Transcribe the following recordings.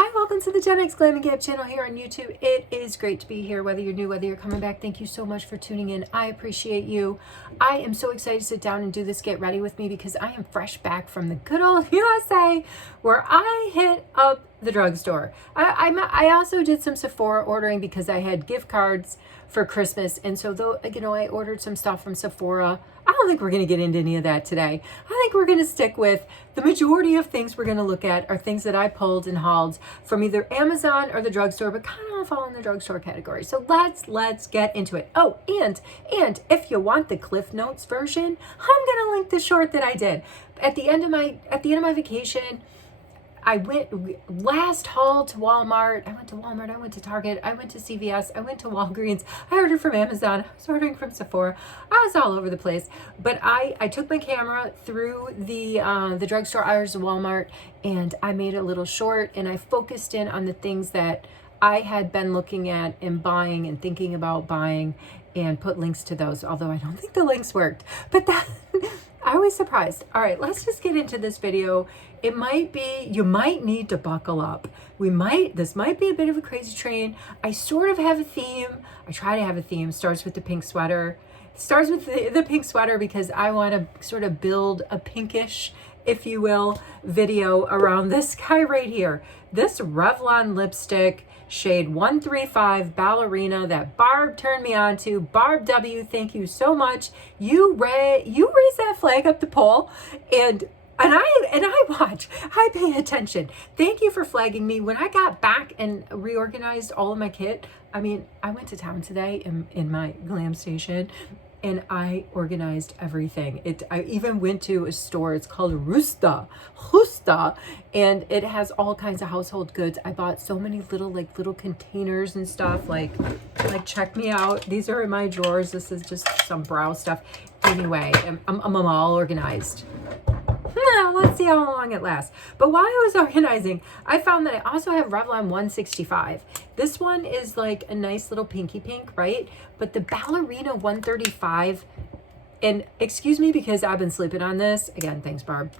Hi, welcome to the Gen X Glam and Gab channel here on YouTube. It is great to be here, whether you're new, whether you're coming back. Thank you so much for tuning in. I appreciate you. I am so excited to sit down and do this Get Ready with me because I am fresh back from the good old USA where I hit up the drugstore. I also did some Sephora ordering because I had gift cards for Christmas. And so though, I ordered some stuff from Sephora. I don't think we're going to get into any of that today. I think we're going to stick with the majority of things we're going to look at are things that I pulled and hauled from either Amazon or the drugstore, but kind of fall in the drugstore category. So let's get into it. Oh, and if you want the Cliff Notes version, I'm going to link the short that I did at the end of my vacation. I went last haul to Walmart. I went to Walmart. I went to Target. I went to CVS. I went to Walgreens. I ordered from Amazon. I was ordering from Sephora. I was all over the place. But I took my camera through the drugstore aisles of Walmart, and I made a little short, and I focused in on the things that I had been looking at and buying and thinking about buying, and put links to those. Although I don't think the links worked, but that I was surprised. All right, let's just get into this video. It might be, you might need to buckle up. This might be a bit of a crazy train. I sort of have a theme. I try to have a theme. Starts with the pink sweater. Starts with the pink sweater because I want to sort of build a pinkish, if you will, video around this guy right here. This Revlon lipstick, shade 135 Ballerina that Barb turned me on to. Barb W, thank you so much. You raise that flag up the pole, and I watch. I pay attention. Thank you for flagging me. When I got back and reorganized all of my kit, I went to town today in my glam station, and I organized everything. I even went to a store. It's called Rusta, and it has all kinds of household goods. I bought so many little containers and stuff. Like check me out. These are in my drawers. This is just some brow stuff. Anyway, I'm all organized. Let's see how long it lasts. But while I was organizing, I found that I also have Revlon 165. This one is like a nice little pinky pink, right? But the Ballerina 135, and excuse me because I've been sleeping on this, again, thanks Barb,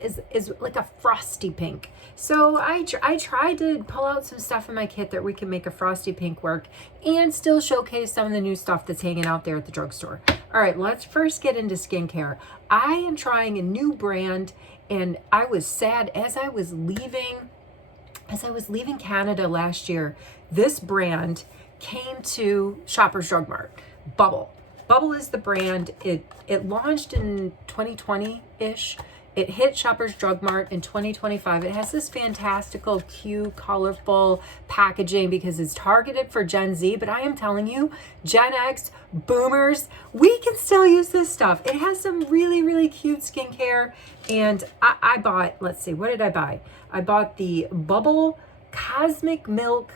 is like a frosty pink. So I tried to pull out some stuff in my kit that we can make a frosty pink work and still showcase some of the new stuff that's hanging out there at the drugstore. All right, let's first get into skincare. I am trying a new brand, and I was sad as I was leaving Canada last year. This brand came to Shoppers Drug Mart. Bubble is the brand. It launched in 2020-ish. It hit Shoppers Drug Mart in 2025. It has this fantastical, cute, colorful packaging because it's targeted for Gen Z. But I am telling you, Gen X, boomers, we can still use this stuff. It has some really, really cute skincare. And I bought, let's see, what did I buy? I bought the Bubble Cosmic Milk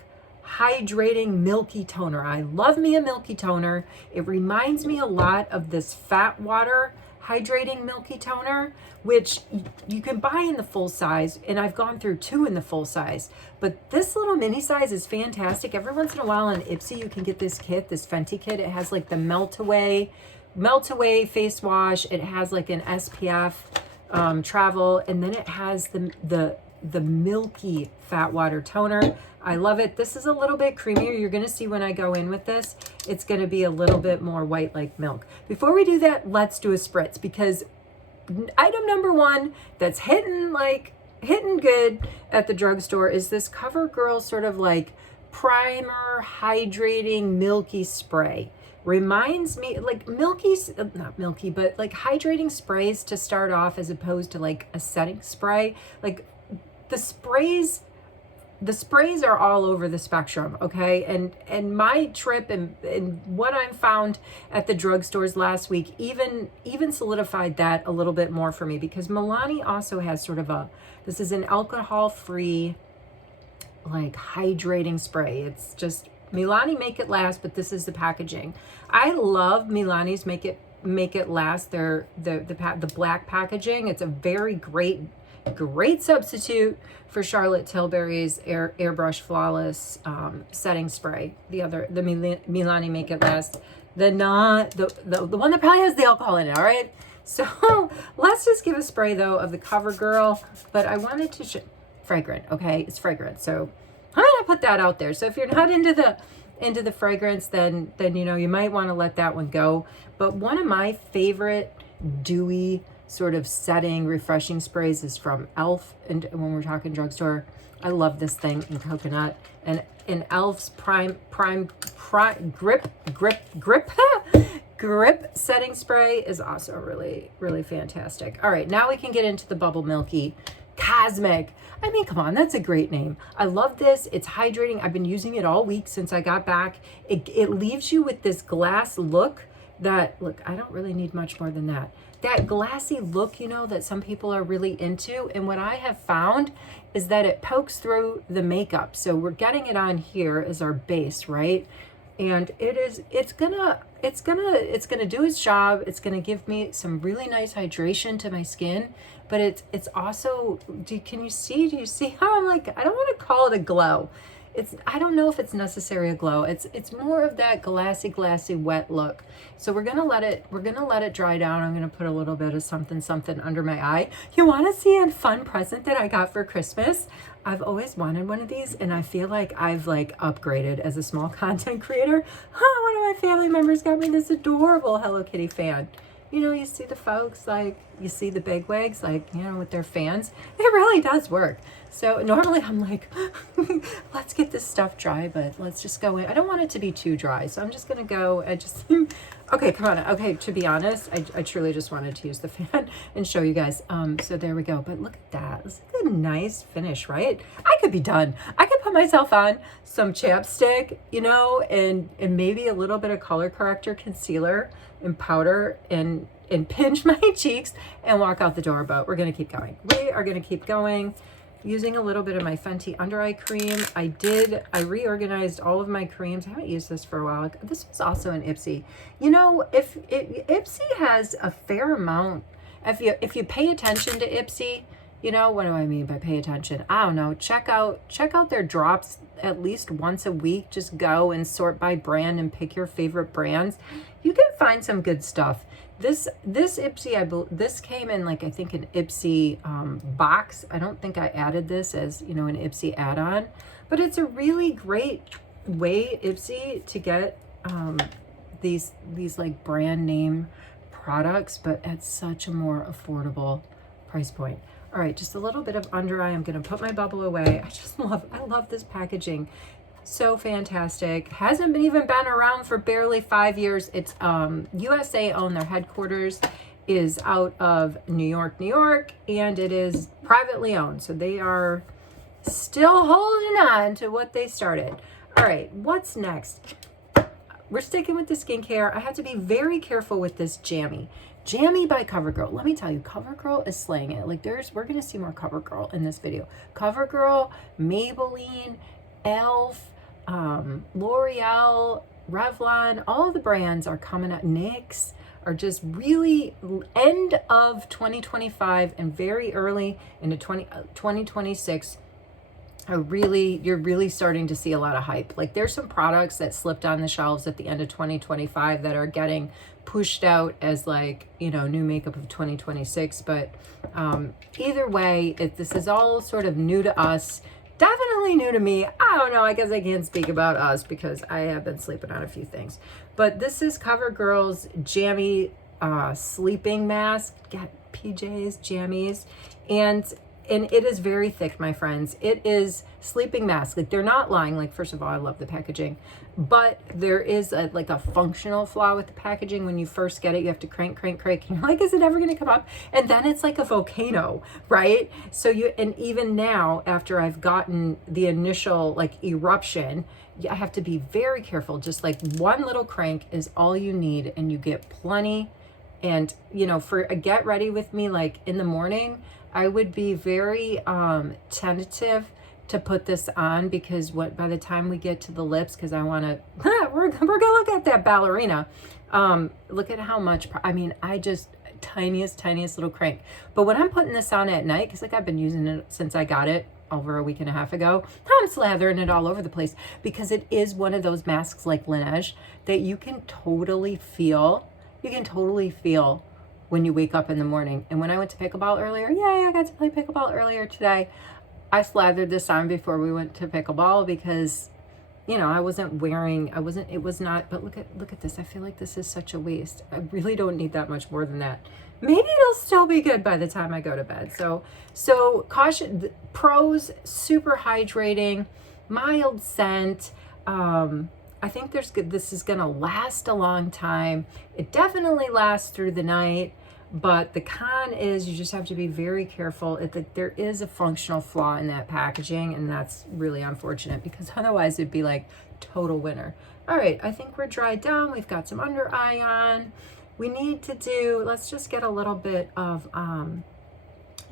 Hydrating Milky Toner. I love me a milky toner. It reminds me a lot of this Fat Water Hydrating Milky Toner, which you can buy in the full size, and I've gone through 2 in the full size, but this little mini size is fantastic. Every once in a while on Ipsy you can get this kit, this Fenty kit. It has like the melt away face wash. It has like an SPF travel, and then it has the milky fat water toner. I love it. This is a little bit creamier. You're going to see when I go in with this, it's going to be a little bit more white like milk. Before we do that, let's do a spritz, because item number 1 that's hitting good at the drugstore is this Covergirl sort of like primer hydrating milky spray. Reminds me like not milky, but like hydrating sprays to start off as opposed to like a setting spray. Like the sprays are all over the spectrum, okay? And my trip and what I found at the drugstores last week even solidified that a little bit more for me, because Milani also has sort of this is an alcohol-free like hydrating spray. It's just Milani Make It Last, but this is the packaging. I love Milani's Make It Last. The black packaging. It's a very great substitute for Charlotte Tilbury's Airbrush Flawless setting spray. The Milani Make It Last. The one that probably has the alcohol in it. All right. So let's just give a spray though of the Covergirl. But I wanted to fragrant, okay? It's fragrant. So I'm gonna put that out there. So if you're not into the fragrance, then you know, you might want to let that one go. But one of my favorite dewy sort of setting refreshing sprays is from Elf. And when we're talking drugstore, I love this thing in coconut. And in Elf's prime grip setting spray is also really, really fantastic. All right, now we can get into the Bubble Milky Cosmic. I mean, come on, that's a great name. I love this. It's hydrating. I've been using it all week since I got back. It leaves you with this glass look that, look, I don't really need much more than that. That glassy look, you know, that some people are really into. And what I have found is that it pokes through the makeup. So we're getting it on here as our base, right? And it's gonna do its job. It's gonna give me some really nice hydration to my skin, but it's also, do you see how I'm like, I don't want to call it a glow. I don't know if it's necessarily a glow. It's more of that glassy wet look. So we're gonna let it dry down. I'm gonna put a little bit of something under my eye. You want to see a fun present that I got for Christmas? I've always wanted one of these, and I feel like I've like upgraded as a small content creator. One of my family members got me this adorable Hello Kitty fan. You know, you see the folks, like, you see the bigwigs, like, you know, with their fans. It really does work. So normally I'm like, let's get this stuff dry, but let's just go in. I don't want it to be too dry, so I'm just going to go and just, okay, come on. Okay, to be honest, I truly just wanted to use the fan and show you guys. So there we go. But look at that. It's like a nice finish, right? I could be done. I could put myself on some chapstick, you know, and maybe a little bit of color corrector concealer and powder and pinch my cheeks and walk out the door. But we're going to keep going. We are going to keep going. Using a little bit of my Fenty under eye cream. I reorganized all of my creams. I haven't used this for a while. This was also an Ipsy. You know, if Ipsy has a fair amount, if you pay attention to Ipsy, you know, what do I mean by pay attention? I don't know. Check out their drops at least once a week. Just go and sort by brand and pick your favorite brands. You can find some good stuff. This Ipsy, this came in like, I think an Ipsy box. I don't think I added this as, you know, an Ipsy add-on, but it's a really great way, Ipsy, to get these like brand name products, but at such a more affordable price point. All right, just a little bit of under eye. I'm gonna put my bubble away. I love this packaging. So fantastic. Hasn't even been around for barely 5 years. It's USA owned. Their headquarters is out of New York, and it is privately owned. So they are still holding on to what they started. All right, what's next? We're sticking with the skincare. I have to be very careful with this Jammy by Covergirl. Let me tell you, Covergirl is slaying it. Like we're gonna see more Covergirl in this video. Covergirl, Maybelline, Elf, L'Oreal, Revlon, all the brands are coming out. NYX are just really end of 2025 and very early into 2026 you're really starting to see a lot of hype. Like there's some products that slipped on the shelves at the end of 2025 that are getting pushed out as like, you know, new makeup of 2026. But either way, this is all sort of new to us. Definitely new to me. I don't know. I guess I can't speak about us because I have been sleeping on a few things. But this is CoverGirl's Jammy sleeping mask. Got PJs, jammies, and it is very thick, my friends. It is sleeping mask. Like they're not lying. Like first of all, I love the packaging, but there is like a functional flaw with the packaging. When you first get it, you have to crank, and you're like, is it ever going to come up? And then it's like a volcano, right? So and even now, after I've gotten the initial like eruption, I have to be very careful. Just like one little crank is all you need, and you get plenty. And you know, for a get ready with me, like in the morning, I would be very tentative to put this on because by the time we get to the lips, because I want to, we're gonna look at that ballerina. Look at how much, I mean, I just tiniest little crank. But when I'm putting this on at night, because like I've been using it since I got it over a week and a half ago, I'm slathering it all over the place because it is one of those masks like Laneige that you can totally feel. When you wake up in the morning. And when I went to pickleball earlier, I got to play pickleball earlier today. I slathered this on before we went to pickleball because, you know, it was not, but look at this. I feel like this is such a waste. I really don't need that much more than that. Maybe it'll still be good by the time I go to bed. So caution, pros, super hydrating, mild scent. I think this is gonna last a long time. It definitely lasts through the night, but the con is you just have to be very careful. There is a functional flaw in that packaging, and that's really unfortunate because otherwise it'd be like total winner. All right, I think we're dried down. We've got some under eye on. We need to do, let's just get a little bit of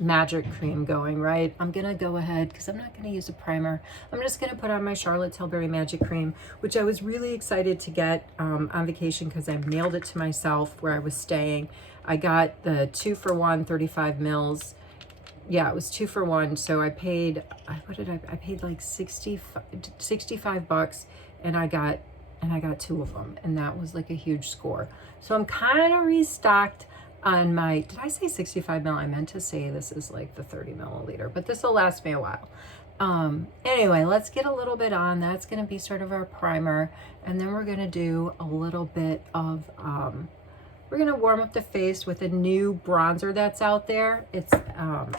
magic cream going, right? I'm gonna go ahead because I'm not gonna use a primer. I'm just gonna put on my Charlotte Tilbury magic cream, which I was really excited to get on vacation because I mailed it to myself where I was staying. I got the 2-for-1 35 mils. Yeah, it was 2 for 1. So I paid, what did I paid like 65 bucks, and I got 2 of them, and that was like a huge score. So I'm kind of restocked on my, did I say 65 mil? I meant to say this is like the 30 milliliter, but this will last me a while. Anyway, let's get a little bit on. That's going to be sort of our primer, and then we're going to do a little bit of, we're going to warm up the face with a new bronzer that's out there. It's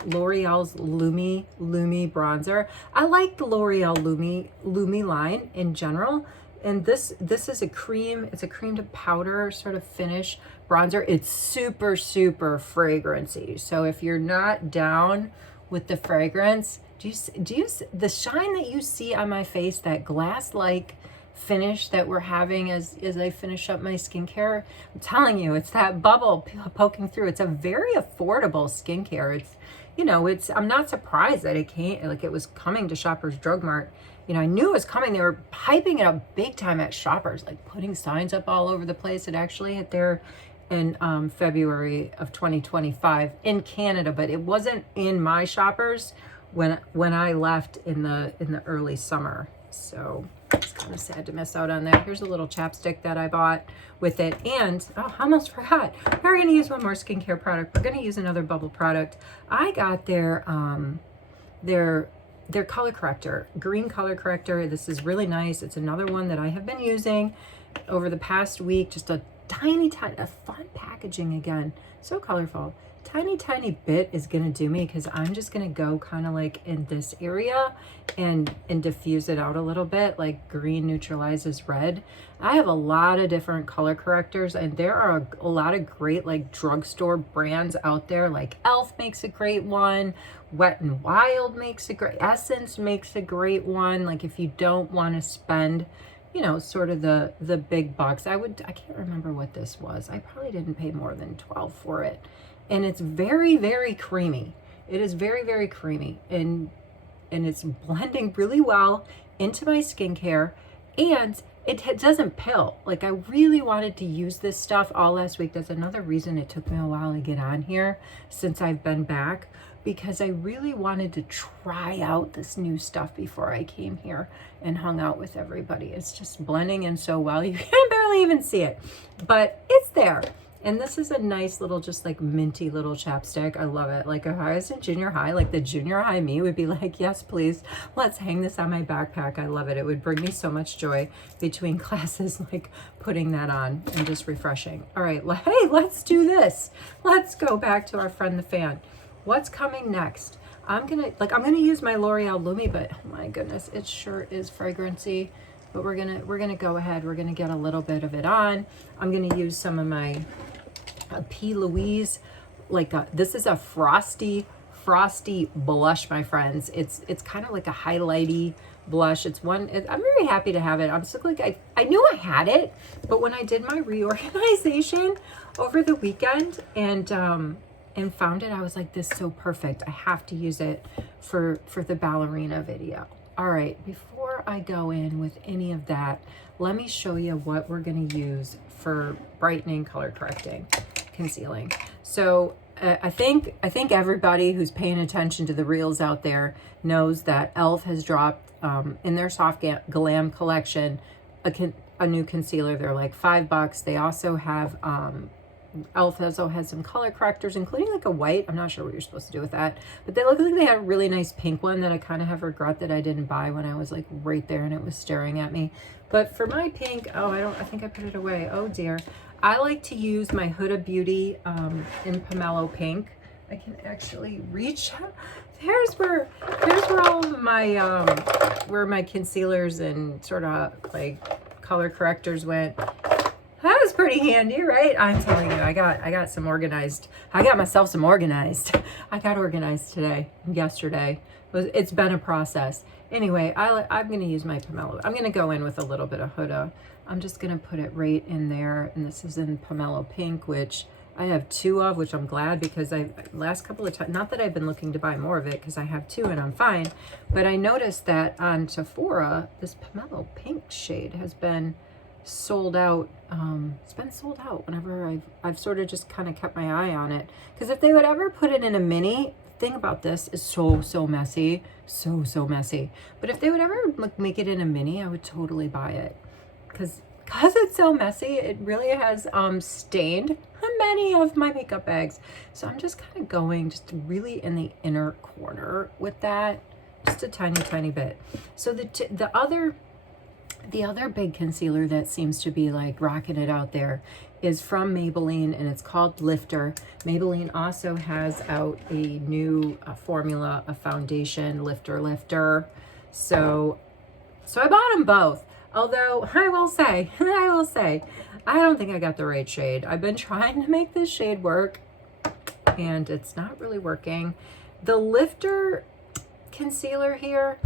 L'Oreal's Lumi bronzer. I like the L'Oreal Lumi line in general. And this is a cream. It's a cream to powder sort of finish bronzer. It's super, super fragrancy. So if you're not down with the fragrance, do you the shine that you see on my face, that glass-like finish that we're having as I finish up my skincare? I'm telling you, it's that bubble poking through. It's a very affordable skincare. It's, you know, I'm not surprised that it was coming to Shoppers Drug Mart. You know, I knew it was coming. They were hyping it up big time at Shoppers, like putting signs up all over the place. It actually hit there in February of 2025 in Canada, but it wasn't in my Shoppers when I left in the early summer. So it's kind of sad to miss out on that. Here's a little chapstick that I bought with it. And, oh, I almost forgot. We're going to use one more skincare product. We're going to use another bubble product. I got their color corrector, green color corrector. This is really nice. It's another one that I have been using over the past week. Just a tiny, a fun packaging again. So colorful. Tiny bit is going to do me because I'm just going to go kind of like in this area and diffuse it out a little bit, like green neutralizes red. I have a lot of different color correctors, and there are a lot of great like drugstore brands out there. Like Elf makes a great one. Wet n Wild makes a great, Essence makes a great one. Like if you don't want to spend, you know, sort of the big bucks, I can't remember what this was. I probably didn't pay more than $12 for it. And it's very, very creamy. It is very, very creamy. And it's blending really well into my skincare. And it doesn't pill. Like, I really wanted to use this stuff all last week. That's another reason it took me a while to get on here since I've been back. Because I really wanted to try out this new stuff before I came here and hung out with everybody. It's just blending in so well. You can barely even see it. But it's there. And this is a nice little, just like minty little chapstick. I love it. Like if I was in junior high, like the junior high me would be like, yes, please, let's hang this on my backpack. I love it. It would bring me so much joy between classes, like putting that on and just refreshing. All right, hey, let's do this. Let's go back to our friend the fan. What's coming next? I'm gonna use my L'Oreal Lumi, but oh my goodness, it sure is fragrancy. But we're gonna go ahead. We're gonna get a little bit of it on. I'm gonna use some of my P. Louise, this is a frosty blush, my friends. It's kind of like a highlighty blush. I'm very happy to have it. I'm so like I knew I had it, but when I did my reorganization over the weekend and found it, I was like, this is so perfect. I have to use it for the ballerina video. All right, before I go in with any of that, let me show you what we're going to use for brightening, color correcting, concealing. So I think everybody who's paying attention to the reels out there knows that Elf has dropped in their Soft Glam collection a new concealer. They're like $5. They also have e.l.f. also has some color correctors, including like a white. I'm not sure what you're supposed to do with that, but they look like they had a really nice pink one that I kind of have regret that I didn't buy when I was like right there and it was staring at me. But for my pink, oh, I think I put it away. Oh dear. I like to use my Huda Beauty in Pomelo Pink. I can actually reach out. Here's where all my where my concealers and sort of like color correctors went. That was pretty handy, right? I'm telling you, I got some organized. I got myself some organized. I got organized today, yesterday. It's been a process. Anyway, I'm going to use my Pomelo. I'm going to go in with a little bit of Huda. I'm just going to put it right in there. And this is in Pomelo Pink, which I have 2 of, which I'm glad because last couple of times, not that I've been looking to buy more of it because I have 2 and I'm fine. But I noticed that on Sephora, this Pomelo Pink shade has been sold out. It's been sold out whenever I've sort of just kind of kept my eye on it, because if they would ever put it in a mini, the thing about this is so messy, so messy, but if they would ever make it in a mini, I would totally buy it, because it's so messy. It really has stained many of my makeup bags. So I'm just kind of going just really in the inner corner with that, just a tiny bit. So the other big concealer that seems to be like rocking it out there is from Maybelline, and it's called Lifter. Maybelline also has out a new formula, a foundation, Lifter. So I bought them both. Although I will say, I don't think I got the right shade. I've been trying to make this shade work, and it's not really working. The Lifter concealer here,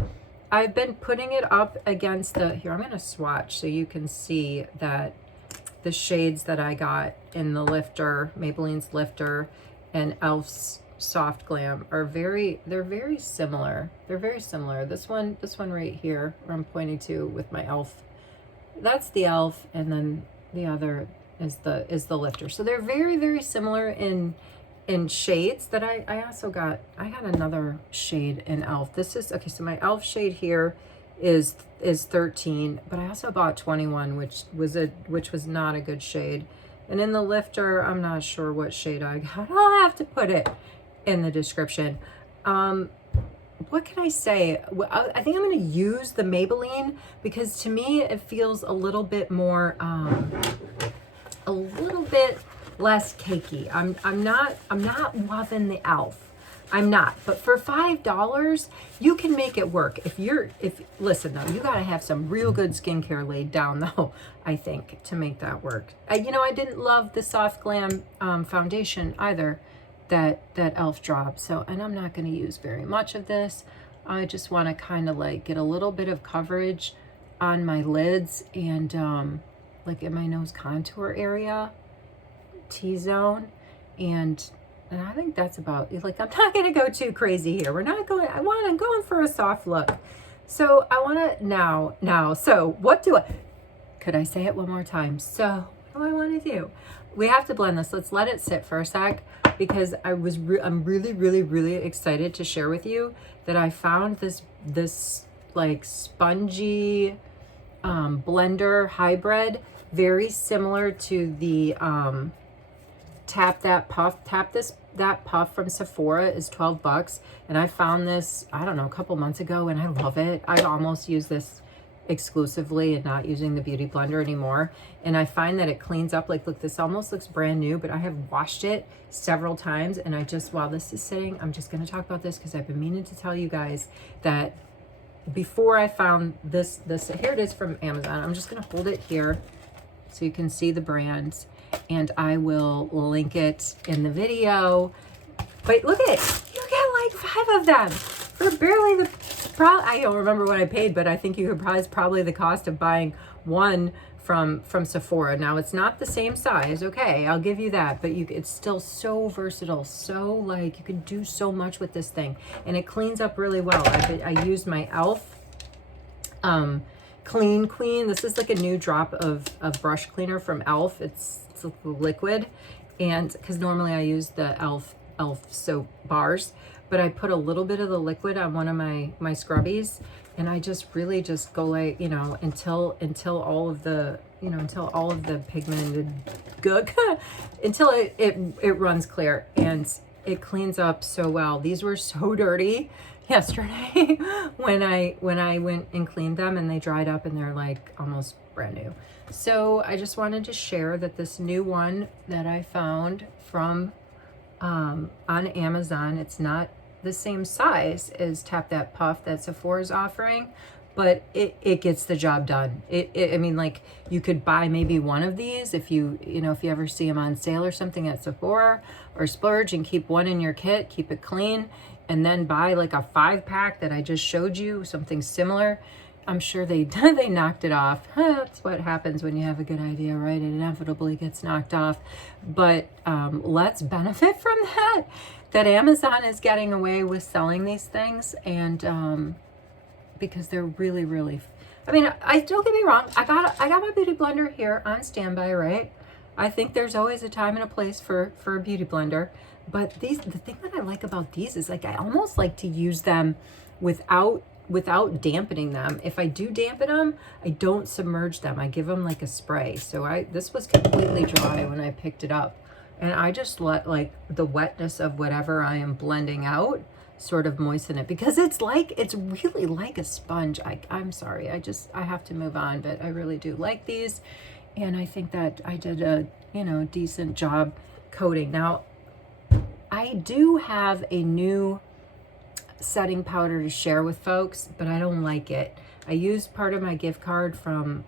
I've been putting it up against here, I'm going to swatch so you can see that the shades that I got in the Lifter, Maybelline's Lifter and e.l.f.'s Soft Glam they're very similar. They're very similar. This one right here where I'm pointing to with my e.l.f., that's the e.l.f., and then the other is the Lifter. So they're very similar in shades. That I also got another shade in e.l.f. This is okay, so my e.l.f. shade here is 13, but I also bought 21, which was not a good shade. And in the Lifter, I'm not sure what shade I got. I'll have to put it in the description. What can I say? I think I'm going to use the Maybelline because to me it feels a little bit more a little bit less cakey. I'm not loving the e.l.f. I'm not, but for $5 you can make it work. Listen though, you got to have some real good skincare laid down though, I think, to make that work. I didn't love the Soft Glam foundation either that e.l.f. dropped. So, and I'm not going to use very much of this. I just want to kind of like get a little bit of coverage on my lids and like in my nose contour area, T-zone, and I think that's about it. Like, I'm not going to go too crazy here. I'm going for a soft look. So I want to now, so could I say it one more time? So what do I want to do? We have to blend this. Let's let it sit for a sec, because I'm really excited to share with you that I found this like spongy blender hybrid, very similar to the that puff from Sephora is $12, and I found this, I don't know, a couple months ago, and I love it. I almost use this exclusively and not using the beauty blender anymore, and I find that it cleans up. Like, look, this almost looks brand new, but I have washed it several times, and I just, while this is sitting, I'm just going to talk about this because I've been meaning to tell you guys that before I found this here it is from Amazon. I'm just going to hold it here so you can see the brands, and I will link it in the video. But look at it, you get like 5 of them for barely I don't remember what I paid, but I think you could probably the cost of buying one from Sephora. Now, it's not the same size, okay, I'll give you that, but it's still so versatile, so like you can do so much with this thing, and it cleans up really well. I used my e.l.f. Clean Queen. This is like a new drop of brush cleaner from e.l.f. It's liquid, and because normally I use the e.l.f. soap bars, but I put a little bit of the liquid on one of my scrubbies, and I just really just go like, you know, until all of the, you know, until all of the pigmented until it runs clear, and it cleans up so well. These were so dirty yesterday when I went and cleaned them, and they dried up and they're like almost brand new. So I just wanted to share that this new one that I found from on Amazon, it's not the same size as Tap That Puff that Sephora's offering, but it gets the job done. I mean, like, you could buy maybe one of these if you know, if you ever see them on sale or something at Sephora or Splurge, and keep one in your kit, keep it clean, and then buy like a 5-pack that I just showed you, something similar. I'm sure they knocked it off. That's what happens when you have a good idea, right? It inevitably gets knocked off. But let's benefit from that Amazon is getting away with selling these things, and because they're really, really, I mean, I don't get me wrong, I got my beauty blender here on standby, right? I think there's always a time and a place for a beauty blender. But the thing that I like about these is, like, I almost like to use them without dampening them. If I do dampen them, I don't submerge them. I give them like a spray. So this was completely dry when I picked it up, and I just let like the wetness of whatever I am blending out sort of moisten it, because it's really like a sponge. I'm sorry, I have to move on, but I really do like these, and I think that I did a, you know, decent job coating. Now I do have a new setting powder to share with folks, but I don't like it. I used part of my gift card from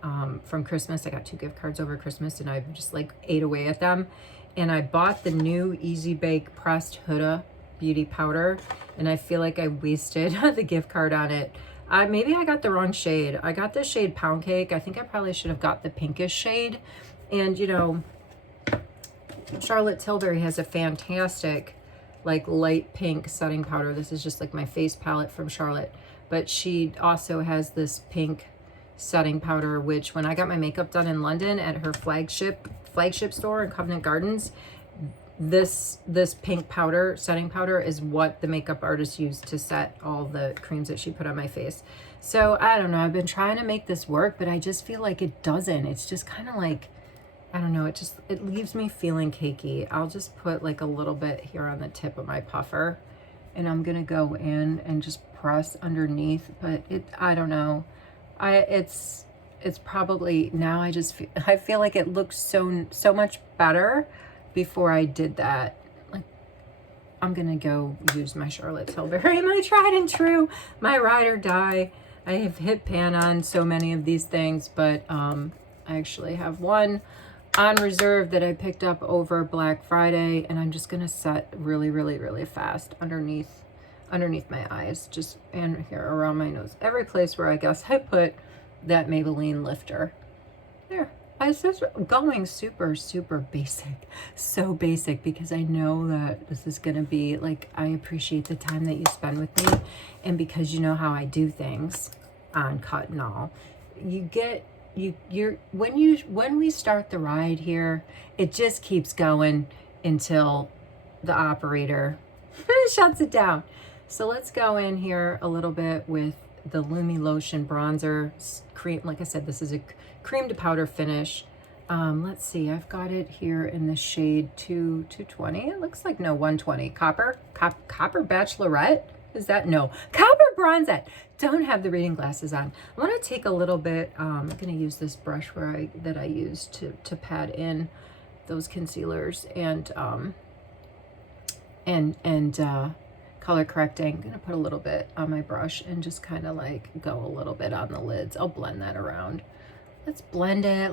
Christmas. I got 2 gift cards over Christmas, and I just like ate away at them. And I bought the new Easy Bake Pressed Huda Beauty Powder, and I feel like I wasted the gift card on it. Maybe I got the wrong shade. I got the shade Pound Cake. I think I probably should have got the pinkish shade. And, you know, Charlotte Tilbury has a fantastic like light pink setting powder. This is just like my face palette from Charlotte, but she also has this pink setting powder, which when I got my makeup done in London at her flagship store in Covent Gardens, this pink powder, setting powder, is what the makeup artist used to set all the creams that she put on my face. So I don't know, I've been trying to make this work, but I just feel like it doesn't. It's just kind of like, I don't know, it leaves me feeling cakey. I'll just put like a little bit here on the tip of my puffer, and I'm gonna go in and just press underneath, but I don't know. It's probably, now I feel like it looks so much better before I did that. Like, I'm gonna go use my Charlotte Tilbury, my tried and true, my ride or die. I have hit pan on so many of these things, but I actually have one on reserve that I picked up over Black Friday, and I'm just gonna set really, really, really fast underneath my eyes, just, and here around my nose, every place where I guess I put that Maybelline lifter. There. I was just going super, super basic, so basic, because I know that this is gonna be like, I appreciate the time that you spend with me, and because you know how I do things on cut and all, when we start the ride here, it just keeps going until the operator shuts it down. So let's go in here a little bit with the Lumi Lotion Bronzer Cream. Like I said, this is a cream to powder finish. Let's see, I've got it here in the shade 220. It looks like, no, 120. Copper Bachelorette? Is that? No. Copper Bronzette. Don't have the reading glasses on. I want to take a little bit, I'm going to use this brush that I used to pad in those concealers and color correcting. I'm going to put a little bit on my brush and just kind of like go a little bit on the lids. I'll blend that around. Let's blend it.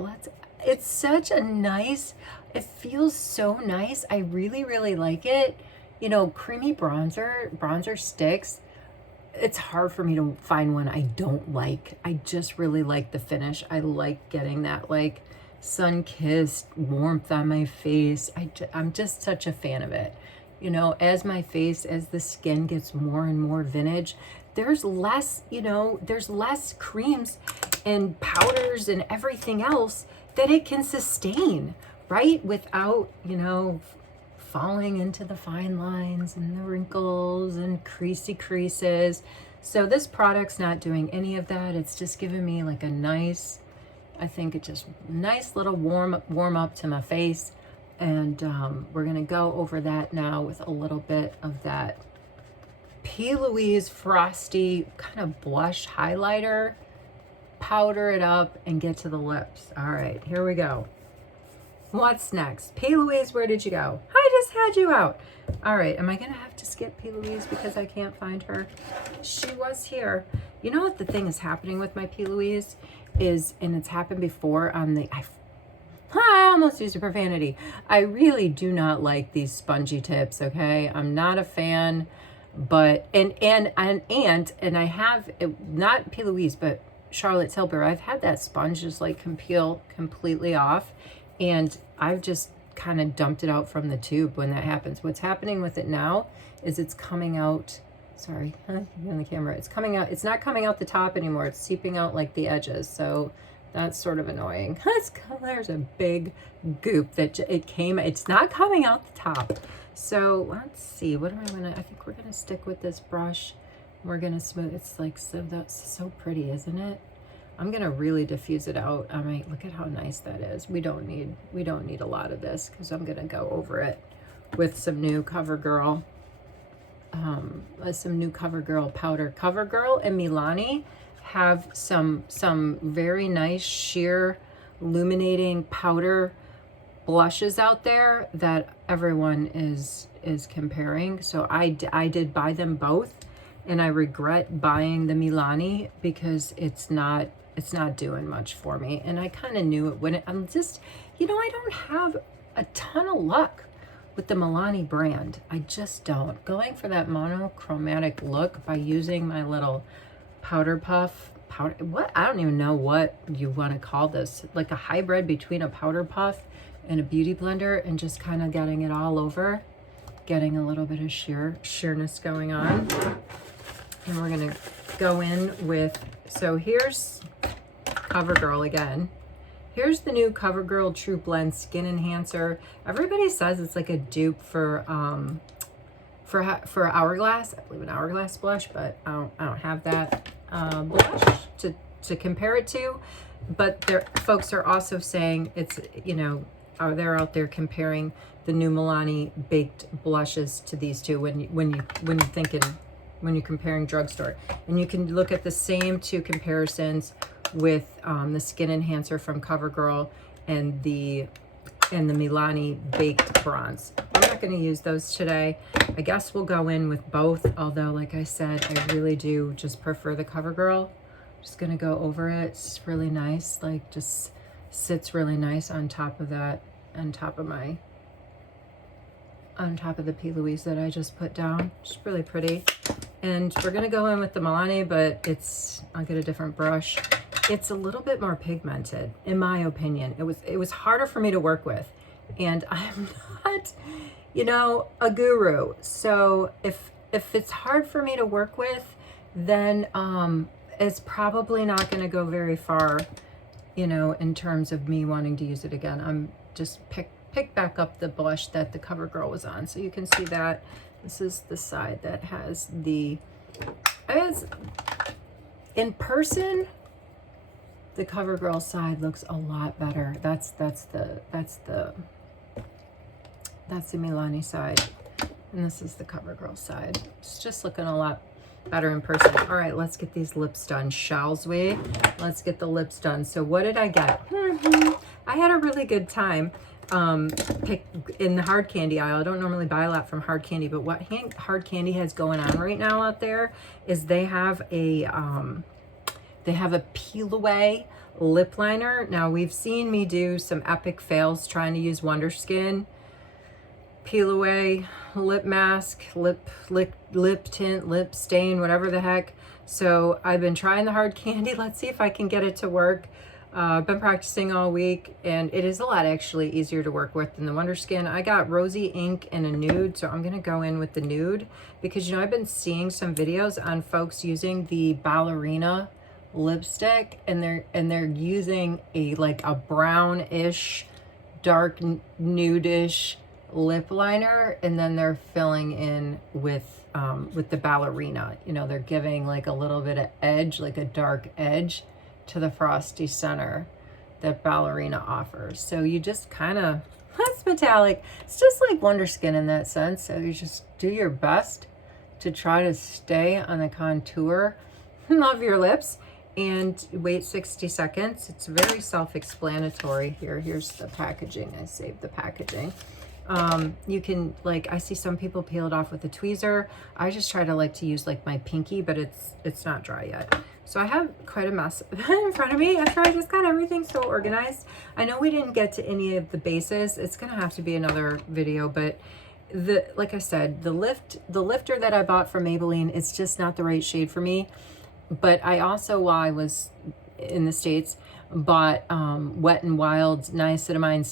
It's such a nice, it feels so nice. I really, really like it. You know, creamy bronzer sticks. It's hard for me to find one I don't like. I just really like the finish. I like getting that like sun-kissed warmth on my face. I'm just such a fan of it. You know, as the skin gets more and more vintage, there's less, you know, there's less creams and powders and everything else that it can sustain, right? Without, you know, falling into the fine lines and the wrinkles and creasy creases. So this product's not doing any of that. It's just giving me like a nice, I think it's just nice little warm up to my face. And we're gonna go over that now with a little bit of that P. Louise Frosty kind of blush highlighter. Powder it up and get to the lips. All right, here we go. What's next? P. Louise, where did you go? I just had you out. All right, am I gonna have to skip P. Louise because I can't find her? She was here. You know what the thing is happening with my P. Louise is, and it's happened before on the, I almost used a profanity. I really do not like these spongy tips, okay? I'm not a fan, but, and I have, not P. Louise, but Charlotte Tilbury, I've had that sponge just like peel completely off, and I've just kind of dumped it out from the tube when that happens. What's happening with it now is it's coming out, sorry, on the camera, it's coming out, it's not coming out the top anymore, it's seeping out like the edges, so that's sort of annoying. There's a big goop that it's not coming out the top. So let's see, what am I gonna, I think we're gonna stick with this brush. We're gonna smooth, it's like, so that's so pretty, isn't it? I'm gonna really diffuse it out. I mean, look at how nice that is. We don't need a lot of this because I'm gonna go over it with some new Covergirl, powder. Covergirl and Milani have some very nice sheer illuminating powder blushes out there that everyone is comparing. So I did buy them both, and I regret buying the Milani because it's not doing much for me. And I kind of knew it when I'm just, you know, I don't have a ton of luck with the Milani brand. I just don't. Going for that monochromatic look by using my little powder puff, what, I don't even know what you want to call this, like a hybrid between a powder puff and a beauty blender, and just kind of getting it all over, getting a little bit of sheerness going on. And we're gonna go in with, so here's Covergirl again. Here's the new Covergirl True Blend Skin Enhancer. Everybody says it's like a dupe for Hourglass. I believe an Hourglass blush, but I don't have that blush to compare it to. But folks are also saying it's, you know, they're out there comparing the new Milani baked blushes to these two when you're comparing Drugstore. And you can look at the same two comparisons with the Skin Enhancer from Covergirl and the Milani Baked Bronze. I'm not going to use those today. I guess we'll go in with both, although like I said, I really do just prefer the Covergirl. Just going to go over it. It's really nice, like just sits really nice on top of that, on top of the P. Louise that I just put down. Just really pretty. And we're going to go in with the Milani, but I'll get a different brush. It's a little bit more pigmented, in my opinion. It was harder for me to work with, and I'm not, you know, a guru. So if it's hard for me to work with, then it's probably not going to go very far, you know, in terms of me wanting to use it again. I'm just pick back up the blush that the Covergirl was on, so you can see that this is the side that has the, in person, the Covergirl side looks a lot better. That's the Milani side, and this is the Covergirl side. It's just looking a lot better in person. All right, let's get these lips done, shall we? Let's get the lips done. So what did I get? I had a really good time in the hard candy aisle. I don't normally buy a lot from hard candy, but what hard candy has going on right now out there is they have a peel away lip liner. Now we've seen me do some epic fails trying to use Wonder Skin peel away lip mask, lip tint, lip stain, whatever the heck. So I've been trying the hard candy. Let's see if I can get it to work. I've been practicing all week, and it is a lot actually easier to work with than the Wonder Skin. I got rosy ink and a nude, so I'm gonna go in with the nude because, you know, I've been seeing some videos on folks using the ballerina lipstick, and they're using a brownish, dark nudish lip liner, and then they're filling in with the ballerina. You know, they're giving like a little bit of edge, like a dark edge to the frosty center that ballerina offers. So you just kind of, that's metallic. It's just like Wonder Skin in that sense. So you just do your best to try to stay on the contour of your lips and wait 60 seconds. It's very self-explanatory here. Here's the packaging. I saved the packaging. You can, like, I see some people peel it off with a tweezer. I just try to like to use like my pinky, but it's not dry yet. So I have quite a mess in front of me. I'm sure I just got everything so organized. I know we didn't get to any of the bases. It's gonna have to be another video, but like I said, the lifter that I bought from Maybelline, it's just not the right shade for me. But I also, while I was in the States, bought Wet n Wild's Niacinamide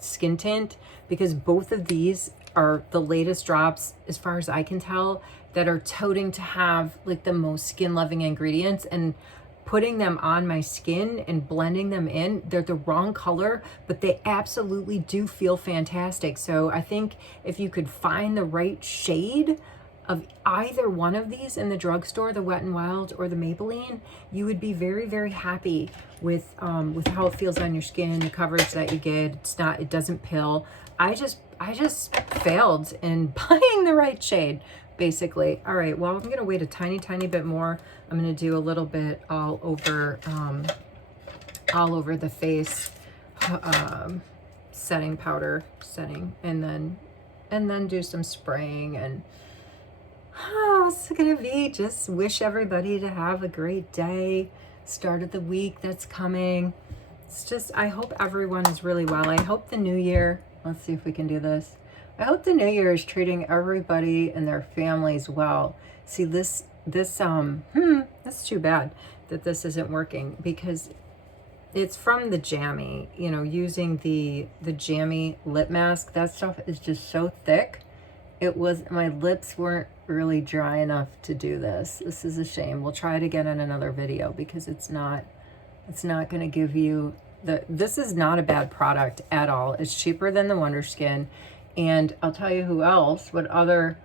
Skin Tint, because both of these are the latest drops, as far as I can tell, that are toting to have like the most skin loving ingredients, and putting them on my skin and blending them in, they're the wrong color, but they absolutely do feel fantastic. So I think if you could find the right shade of either one of these in the drugstore, the Wet n Wild or the Maybelline, you would be very, very happy with how it feels on your skin, the coverage that you get. It doesn't pill. I just failed in buying the right shade, basically. All right, well, I'm gonna wait a tiny bit more. I'm gonna do a little bit all over the face, setting powder, and then do some spraying. And oh, it's gonna be, just wish everybody to have a great day, start of the week that's coming. It's just, I hope everyone is really well. I hope the new year, let's see if we can do this. I hope the new year is treating everybody and their families well. See, that's too bad that this isn't working, because it's from the Jammy, you know, using the Jammy lip mask. That stuff is just so thick. My lips weren't really dry enough to do this. This is a shame. We'll try it again in another video, because it's not going to give you this is not a bad product at all. It's cheaper than the Wonder Skin. And I'll tell you who else, what other,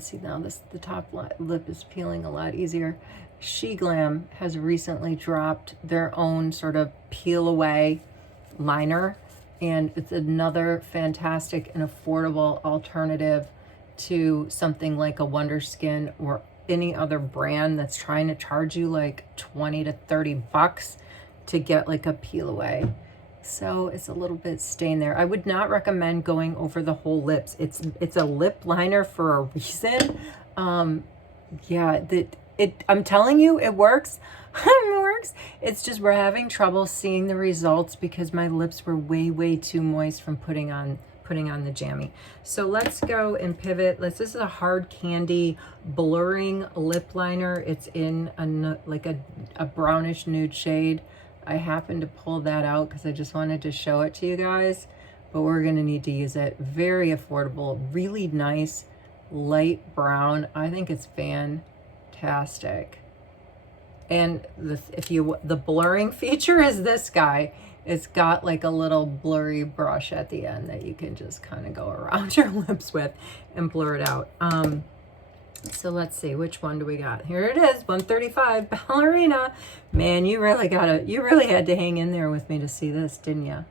see now the top lip is peeling a lot easier. Glam has recently dropped their own sort of peel away liner, and it's another fantastic and affordable alternative to something like a Wonder Skin or any other brand that's trying to charge you like 20 to 30 bucks to get like a peel away. So it's a little bit stained there. I would not recommend going over the whole lips. It's a lip liner for a reason. Yeah, I'm telling you, it works. It works. It's just we're having trouble seeing the results because my lips were way too moist from putting on the Jammy. So let's go and pivot. This is a hard candy blurring lip liner. It's in a brownish nude shade. I happened to pull that out because I just wanted to show it to you guys, but we're gonna need to use it. Very affordable, really nice, light brown. I think it's fantastic. And the blurring feature is this guy. It's got like a little blurry brush at the end that you can just kind of go around your lips with and blur it out. So let's see, which one do we got? Here it is, 135 Ballerina. Man, you really had to hang in there with me to see this, didn't you?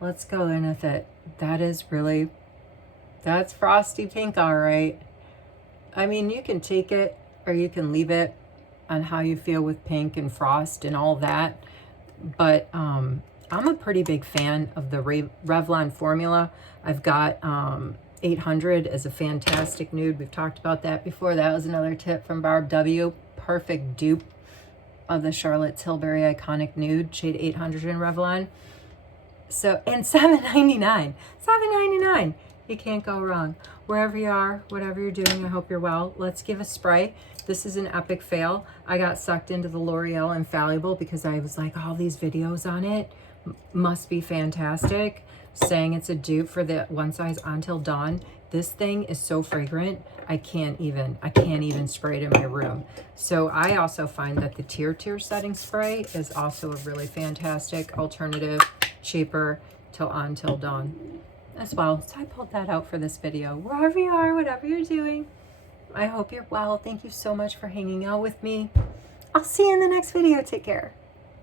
Let's go in with it. That's frosty pink, all right. I mean, you can take it or you can leave it on how you feel with pink and frost and all that. But I'm a pretty big fan of the Revlon formula. I've got 800 as a fantastic nude. We've talked about that before. That was another tip from Barb W. Perfect dupe of the Charlotte Tilbury Iconic Nude, shade 800 in Revlon. So, and $7.99. $7.99. You can't go wrong. Wherever you are, whatever you're doing, I hope you're well. Let's give a spray. This is an epic fail. I got sucked into the L'Oreal Infallible because I was like, all these videos on it must be fantastic, saying it's a dupe for the One Size Until Dawn. This thing is so fragrant, I can't even spray it in my room. So I also find that the Tier setting spray is also a really fantastic alternative, cheaper till Until Dawn. as well. So I pulled that out for this video. Wherever you are, whatever you're doing, I hope you're well. Thank you so much for hanging out with me. I'll see you in the next video. Take care.